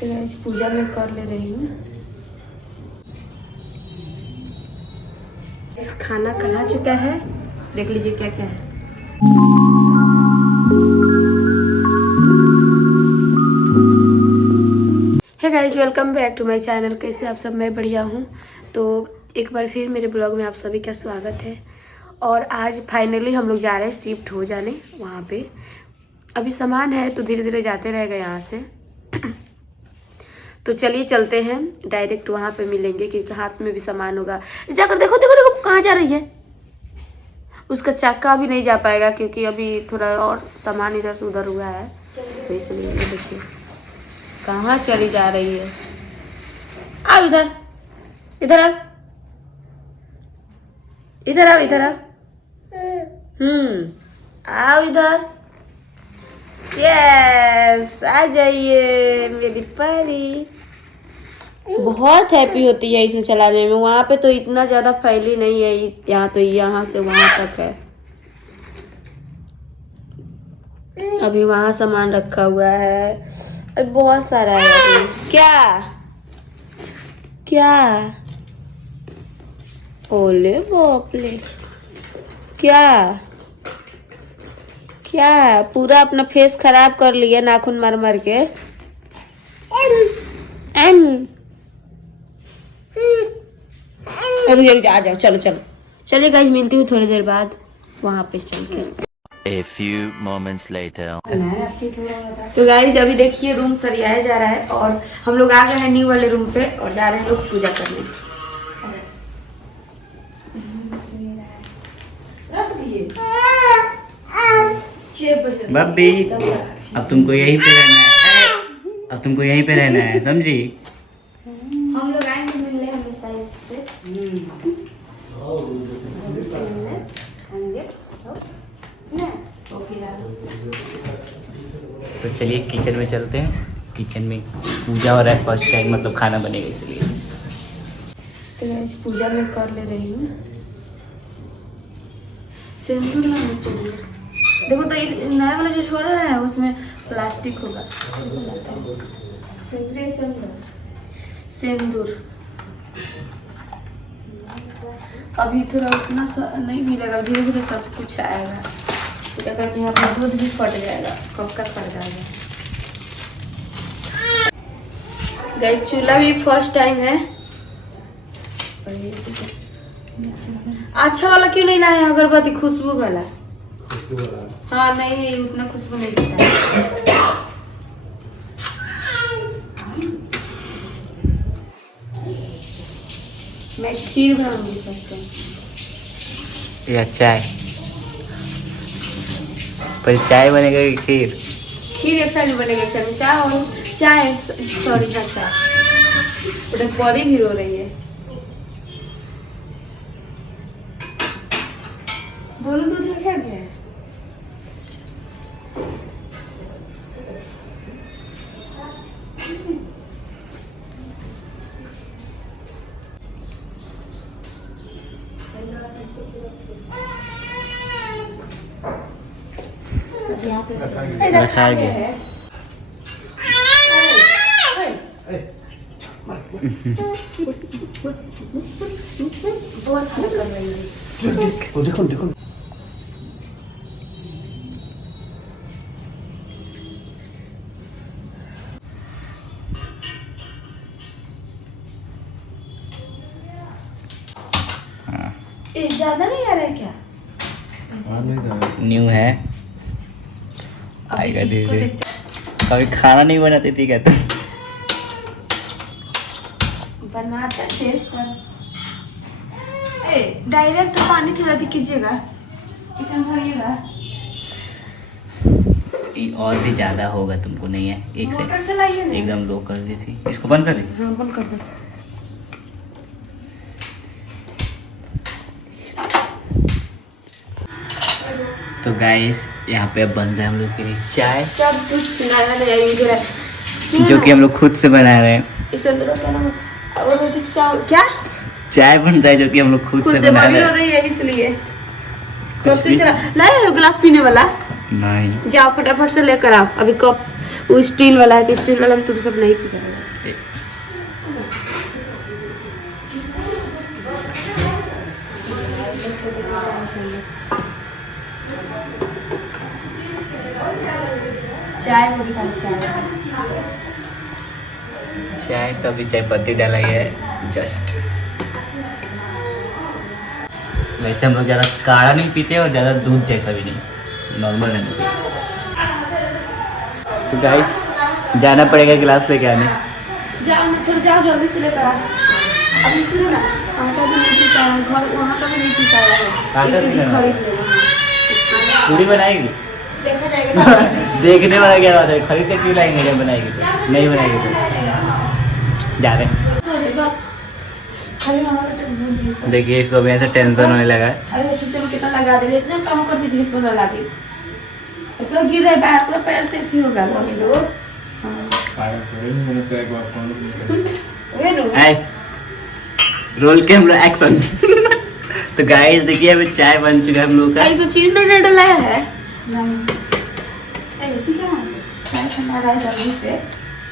तो गाइस पूजा मैं कर ले रही हूँ। इस खाना कढ़ा चुका है, देख लीजिए क्या क्या है। Hey guys, welcome back to my channel. कैसे आप सब? मैं बढ़िया हूँ। तो एक बार फिर मेरे ब्लॉग में आप सभी का स्वागत है। और आज फाइनली हम लोग जा रहे हैं शिफ्ट हो जाने वहाँ पे। अभी सामान है तो धीरे धीरे जाते रहेगा यहाँ से। तो चलिए चलते हैं, डायरेक्ट वहाँ पे मिलेंगे क्योंकि हाथ में भी सामान होगा। जाकर देखो देखो देखो कहाँ जा रही है। उसका चक्का भी नहीं जा पाएगा क्योंकि अभी थोड़ा और सामान इधर से उधर हुआ है, तो इसलिए देखिए कहाँ चली जा रही है। आओ इधर, इधर आओ, इधर आओ, इधर आओ। आओ इधर। यस, आ जाइए मेरी परी। बहुत हैप्पी होती है इसमें चलाने में। वहाँ पे तो इतना ज्यादा फैली नहीं है, यहाँ तो यहाँ से वहाँ तक है। अभी वहाँ सामान रखा हुआ है, अभी बहुत सारा है अभी। क्या क्या? ओले बापले, क्या क्या? पूरा अपना फेस खराब कर लिया नाखून मार मार के। आ जाओ, चलो चलो चलिए गाइस, मिलती हूँ थोड़ी देर बाद वहाँ पे चल के। A few moments later. तो गाइस अभी देखिए रूम सरियाया जा रहा है और हम लोग आ गए हैं न्यू वाले रूम पे और जा रहे हैं लोग पूजा करने। रख दिए बब्बी, अब तुमको यहीं पे रहना है। अब तुमको यहीं पे रहना है, समझी? हम लोग आएंगे मिलने हमेशा इससे। तो चलिए किचन में चलते हैं। किचन में पूजा हो रहा है, फर्स्ट टाइम मतलब खाना बनेगा इसलिए। तो गाइस पूजा मैं कर ले रही हूँ। सिंदूर ना में सिंदूर देखो, तो इस नया वाला जो छोड़ रहा है उसमें प्लास्टिक होगा। सिंदूर अभी थोड़ा उतना नहीं मिलेगा, धीरे धीरे सब कुछ आएगा। तो क्या कहते हैं, अपना दूध भी फट जाएगा, कब का फट जाएगा। गाइस चूल्हा भी फर्स्ट टाइम है। अच्छा वाला क्यों नहीं लाए हैं? अगरबत्ती खुशबू वाला। हाँ नहीं, उतना खुशबू नहीं देता है। मैं खीर बनाऊंगी फर्स्ट टाइम। या चाय? पर चाय बनेगा कि खीर? खीर एक साइड बनेगा, एक साइड चाय। और चाय, सॉरी हाँ चाय। पूरे बॉडी भी रो रही है। दोनों दूध रखा गया है। रखा गया। देखो देखो ज्यादा नहीं आ रहा है क्या? न्यू है, आएगा धीरे धीरे। कभी खाना नहीं बनाती थी क्या तुम? बनाता थे पर डायरेक्ट पानी थोड़ा सी कीजिएगा, इसमें भरिएगा। और भी ज्यादा होगा, तुमको नहीं है? एक मोटर चलाइए ना। एकदम लो कर दी थी। इसको बंद कर दी। हाँ बंद कर दो। तो गाइस यहाँ पे अब बन रहा है हम लोग के लिए चाय, सब कुछ नया नया यूज है जो कि हम लोग खुद से बना रहे हैं। इसे अंदर क्या नाम है? और रोटी चावल क्या? चाय बन रहा है जो कि हम लोग खुद से बना मम्मी रहे रो हैं। रही है इसलिए। कब से चला लाए हो गिलास पीने वाला? नहीं, जाओ फटाफट से लेकर आओ। अभी कप वो स्टील वाला है तो स्टील वाला में तुम सब नहीं पी पाएगा। चाय मेरे साथ चाय तो अभी चाय पत्ती डाला ही है जस्ट। वैसे हम लोग ज़्यादा काढ़ा नहीं पीते और ज़्यादा दूध जैसा भी नहीं, नॉर्मल रहना चाहिए। तो गाइस जाना पड़ेगा गिलास लेके आने। जाओ ना, थोड़ा जाओ जल्दी से लेकर आ। अभी सुनो ना, आटा भी नहीं पीसा है, घर वहाँ का भी नहीं पीसा है, आटा 1 केजी नहीं खरीद लेना। पूरी बनाएगी? देखा जाएगा ना। देखने वाला क्या बात है, खरीद के क्यों लाएंगे जब बनाएगी तो? नहीं बनाएगी तो जा रहे हैं। अरे बाप, अरे हमारा टेंशन भी है। देखिए इसको अभी ऐसे टेंशन होने लगा है। अरे तो चलो कितना लगा दे, इतना काम कर दी थी तो ना लगे। पूरा गिर रहा है पैर, पूरा पैर से थी होगा लोग। वे नो आए रोल कैमरा एक्शन। तो गाइस देखिए अभी चाय बन चुका है हम लोग का। ऐसे चीज नहीं डलाया है नहीं। ए ठीक है, चाय ठंडा है जल्दी से।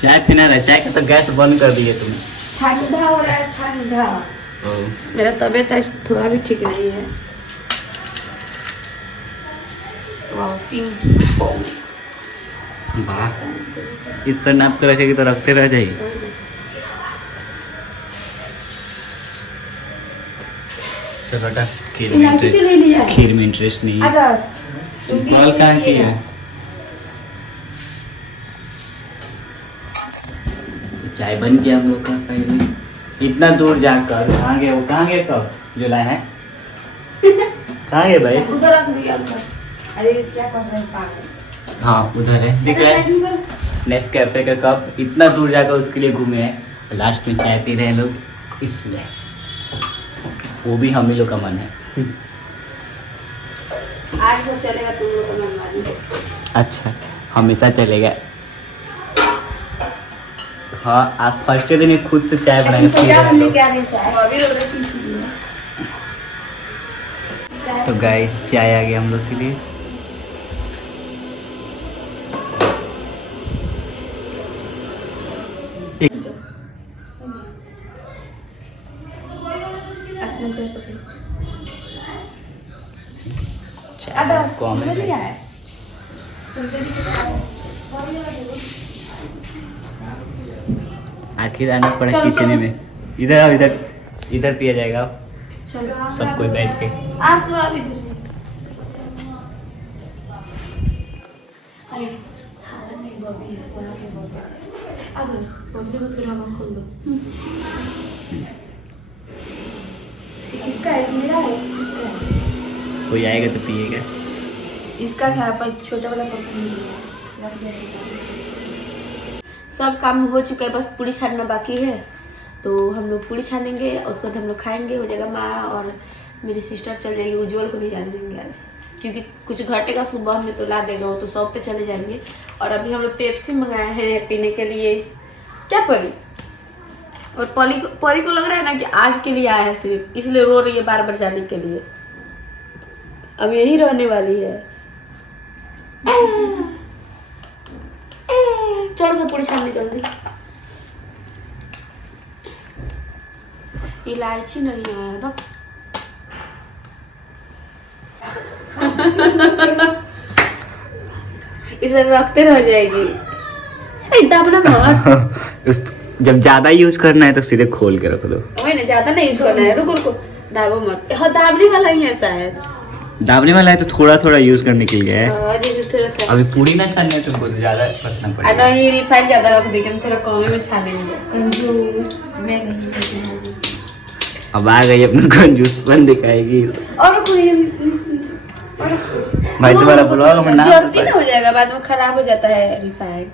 चाय पीना रहा, चाय का तो गैस बंद कर दिए तुमने। ठंडा हो रहा है, ठंडा। मेरा तबीयत आज थोड़ा भी ठीक नहीं है। वाह पिंक वाह, इस तरह नाप कर रखेगी तो रखते रह जाएगी। चलो बेटा इलायची के ले लिया है। खीर में इंटरेस्ट नहीं है। आदर्श कॉल कहाँ की है? तो चाय बन गया हम लोग का पहले। इतना दूर जाकर कहाँ गए वो, कहाँ गए कब जो लाए हैं? कहाँ गए भाई? उधर रख दिया अंदर। अरे क्या कर रहे हैं पागल? हाँ उधर है, दिख रहा है नेस्कैफे का कप। इतना दूर जाकर उसके लिए घूमे हैं, लास्ट में चाय पी रहे हैं लोग इसमें। वो भी हम ही लोग का मन है। आज वो चलेगा तुम लोग का मनमानी। अच्छा हमेशा चलेगा। हाँ आप फर्स्ट दिन ही खुद से चाय बना के पी रहे हैं लोग। क्या रहे चाय अभी रोड पे पी ली है। तो गाइस चाय आ गया हम लोग के लिए। अपना चाय पकड़। चाय कम है भाई। है आखिर आना पड़ा चलो, किचन चलो। में। इधर आओ, इधर इधर पिया जाएगा चलो सब कोई बैठ के। आज तो आप इधर अरे हारा नहीं बॉबी है, वहाँ पे बॉबी। आदर्श बॉबी को थोड़ा ढक्कन खोल दो। किसका है? मेरा है। किसका है? कोई आएगा तो पिएगा। इसका था पर छोटा वाला पकड़ लिया। सब काम हो चुका है, बस पूरी छानना बाकी है। तो हम लोग पूरी छानेंगे, उसके बाद हम लोग खाएंगे, हो जाएगा। माँ और मेरी सिस्टर चल जाएगी, उज्जवल को नहीं जाने देंगे आज, क्योंकि कुछ घटेगा सुबह में तो ला देगा वो, तो शॉप पे चले जाएंगे। और अभी हम लोग पेप्सी मंगाए हैं पीने के लिए। क्या परी? और परी को लग रहा है ना कि आज के लिए आया है सिर्फ, इसलिए रो रही है बार बार जाने के लिए। अब यही रहने वाली है। चलो सब पूरी छाननी जल्दी। इलायची नहीं है बक। इसे रखते रह जाएगी। दाबना मत। जब ज्यादा यूज करना है तो सीधे खोल के रख दो। वही ना, ज्यादा नहीं यूज करना है। रुको रुको, दाबो मत। हाँ दाबने वाला ही है शायद। दाबने वाला है तो थोड़ा थोड़ा यूज करने के लिए है। जैसे थोड़ा सा अभी पूरी ना छानने है तुमको तो ज्यादा रखना पड़ेगा। नहीं, रिफाइंड ज्यादा रख देंगे हम, थोड़ा कम में छानेंगे। कंजूस मैं नहीं। अब आ गई अपना कंजूसपन दिखाएगी। और कोई और भाई तुम्हारा ब्लॉग में नाम जल्दी ना हो जाएगा, बाद में खराब हो जाता है रिफाइंड।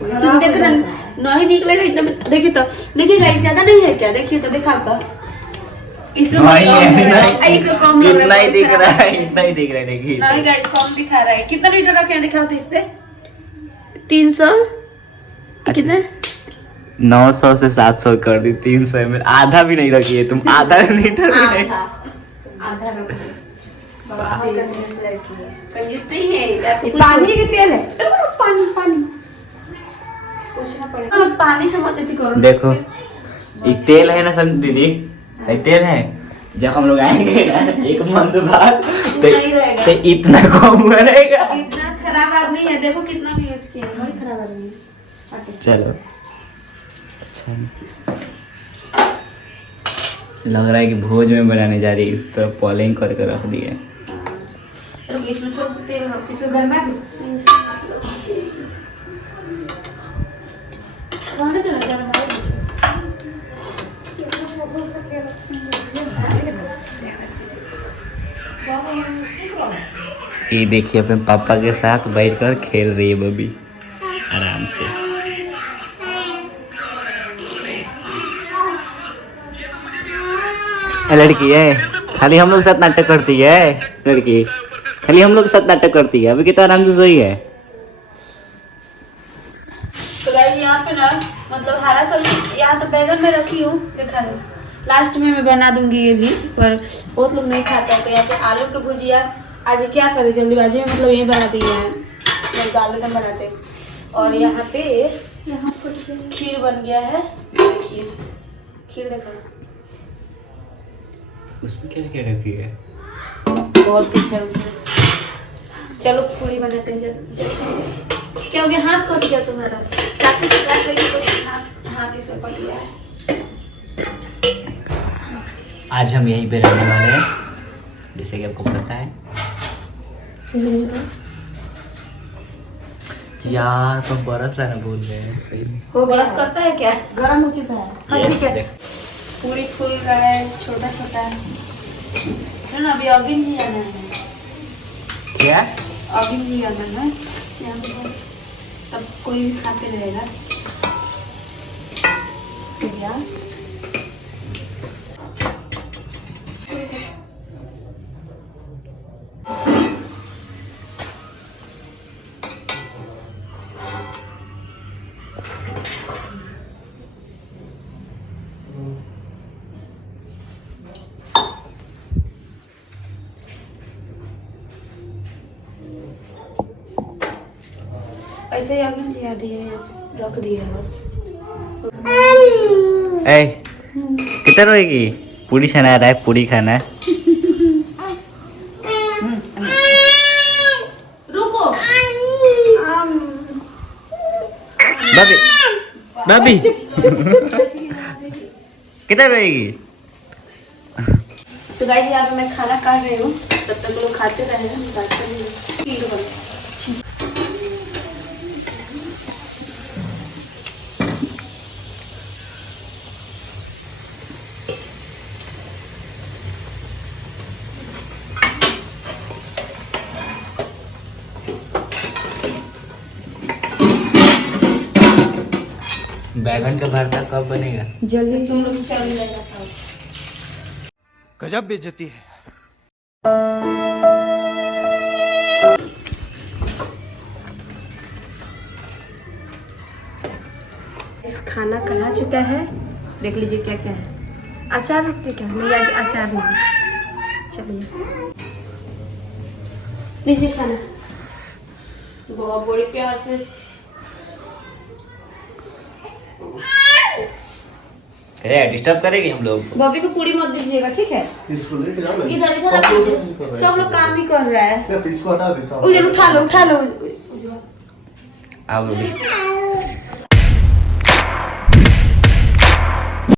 तुम देख रहे नहीं निकलेगा इतना। देखिए तो, देखिए गाइस ज्यादा नहीं है क्या? देखिए तो, देखा आपका इसमें नहीं है, इसको कम लग इतना रहा ही है, दिख रहा है, इतना ही दिख रहा है। देखिए नहीं गाइस कम दिखा रहा है। कितना लीटर रखे हैं दिखाओ तो इस पे। 300 कितने? 900 से 700 कर दी। 300 ml आधा भी नहीं रखी है तुम। आधा लीटर भी नहीं। आधा रख दो। कंजूस नहीं है, पानी के तेल है। पानी पानी पूछना पड़ेगा। पानी से मत इतनी करो। देखो ये तेल है ना समझ दीदी, ये तेल है। जब हम लोग आएंगे ना एक मंथ बाद नहीं रहेगा। तो इतना कम रहेगा। इतना खराब आदमी है, देखो कितना भी यूज किया है, बड़ी खराब आदमी है। हटो। चलो अच्छा लग रहा है कि भोज में बनाने जा रही है, इस तरह पॉलिंग करके रख दी है। रुक, इसमें थोड़ा सा तेल रखो, इसको गरमा दो। रहने दो ना, गरमा दो। ये देखिए अपने पापा के साथ बैठकर खेल रही है बबी आराम से। लड़की है खाली हम लोग के साथ नाटक करती है, लड़की खाली हम लोग के साथ नाटक करती है। अभी कितना आराम से सोई है। तो गाइस यहाँ पे ना मतलब हरा सब्जी यहाँ तो बैगन में रखी हूँ, देखा लो। लास्ट में मैं बना दूंगी ये भी, पर बहुत लोग नहीं खाता है। तो यहाँ पे आलू की भुजिया आज क्या करें जल्दीबाजी में, मतलब यही बना दी है, मतलब दाल में बनाते। और यहाँ पे खीर बन गया है, खीर देखो उसमें क्या क्या रखी है, बहुत कुछ है उसमें। चलो पूरी बनाते हैं जल्दी से। क्या हो गया, हाथ कट गया तुम्हारा, चाकू से काट रही तो हाथ इसमें कट गया है। आज हम यहीं पे रहने वाले हैं जैसे कि आपको पता है। यार तो बरस रहा है ना, बोल रहे हैं सही में। वो ब्रश करता है क्या, गरम हो चुका है। हाँ Yes, ठीक है। देख। पूरी फूल रहा है, छोटा छोटा है। सुनो अभी अविन जी आना है, क्या अविन जी आना है यहाँ पे, तब कोई भी खाते रहेगा। क्या ऐसे ही अविन जी आ दिए, रख दिए बस। ए कितना रोएगी, पूरी खाना रहा है, पूरी खाना है। रुको बबी बबी कितना रोएगी। तो गाइस यहाँ पे मैं खाना काट रही हूँ, तब तक लोग खाते रहे हैं, बताते रहे। खीर बन बैगन का भरता कब बनेगा। जल्दी, तुम लोग चल जाएगा। गजब बेइज्जती है। इस खाना कहा चुका है, देख लीजिए क्या क्या है। अचार रखते क्या, नहीं आज अचार नहीं। चलिए लीजिए खाना, बहुत बड़ी प्यार से। अरे डिस्टर्ब करेगी हम लोग। बॉबी को पूरी मत दीजिएगा, ठीक है। इसको लेके जाओ ना। इधर इधर आप लीजिए। सब लोग काम ही कर रहा है। इसको हटा दे साहब। उजल उठा लो, उठा लो। आओ बबी।